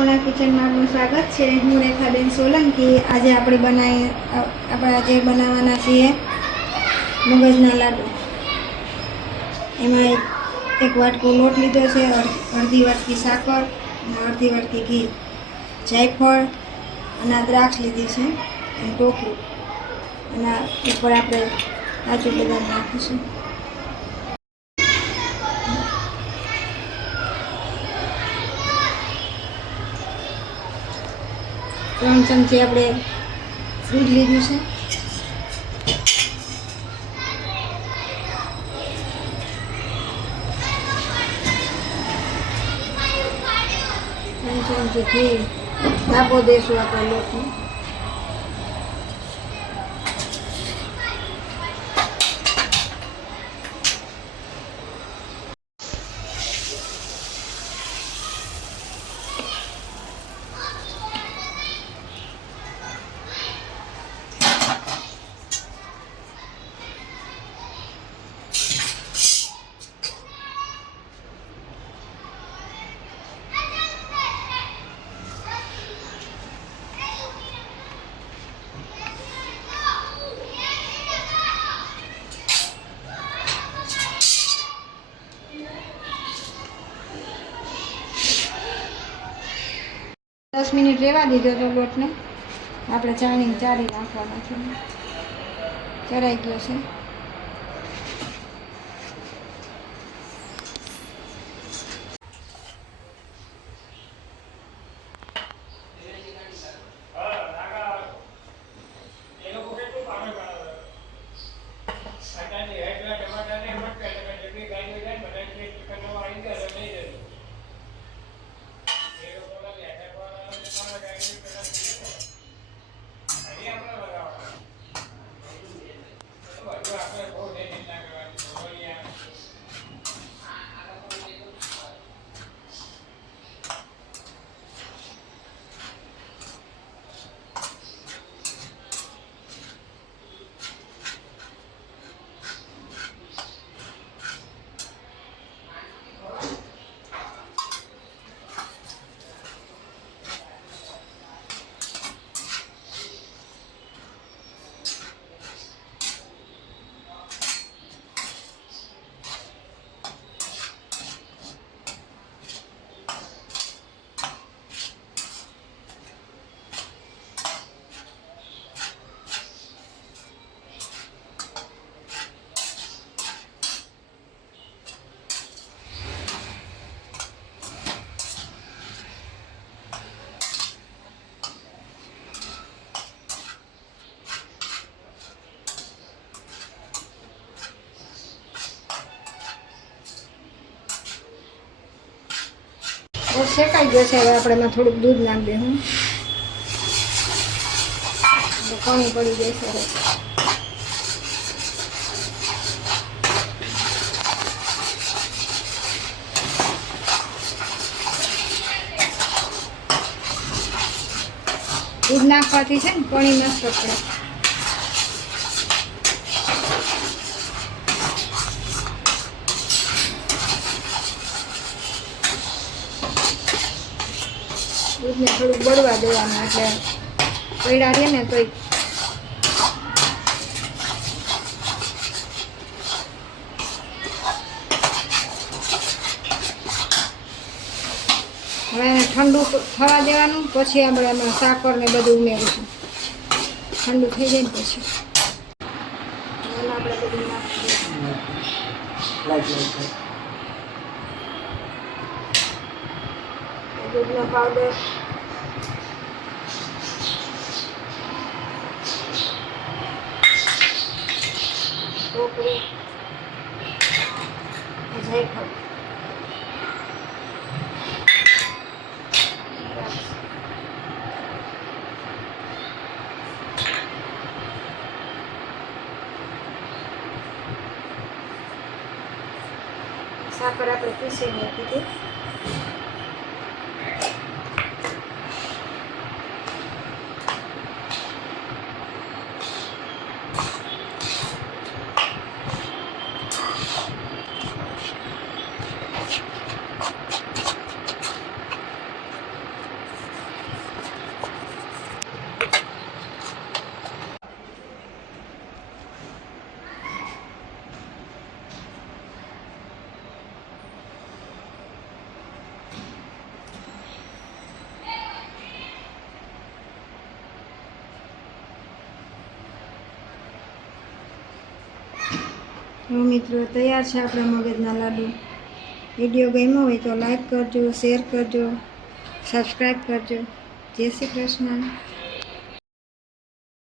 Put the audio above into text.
અન્નપૂર્ણા કિચનમાં આપનું સ્વાગત છે. હું રેખાબેન સોલંકી. આજે આપણે બનાવી આપણે આજે બનાવવાના છીએ મગજના લાડુ. એમાં એક વાટકો લોટ લીધો છે અડધી વાટકી સાકર અને અડધી વાટકી ઘી, જાયફળ અને દ્રાક્ષ લીધી છે અને ટોપલું અને ઉપર આપણે કાજુ બદામ નાખીશું. ત્રણ ચમચી આપણે દૂધ લીધું છે. ત્રણ ચમચી ઘી ધાબો દેશું આપણે લોટને. દસ મિનિટ રહેવા દીધો તો લોટને આપણે ચાણી ચારી નાખવાનો છે. ચરાઈ ગયો છે. શેકાઈ ગયો છે, હવે આપણે એમાં થોડુંક દૂધ નાખી દેવું. પાણી પડી જાય સરસ દૂધ નાખવાથી છે ને પાણી મસ્ત પડે દૂધને થોડુંક બળવા દેવાનું, એટલે પૈડા રહે ને તો હવે એને ઠંડુ થવા દેવાનું, પછી આપણે એમાં સાકર ને બધું ઉમેરીશું. ઠંડુ થઈ જાય ને પછી. આપણે બધું નાખી દઈશું. દૂધનો પાવડર ટોપરું જાયફળ સાકર આપણે પીસી નાખી હતી તો મિત્રો તૈયાર છે આપણા મગજના લાડુ. વીડિયો ગમ્યો હોય તો લાઈક કરજો શેર કરજો સબસ્ક્રાઈબ કરજો. જય શ્રી કૃષ્ણ.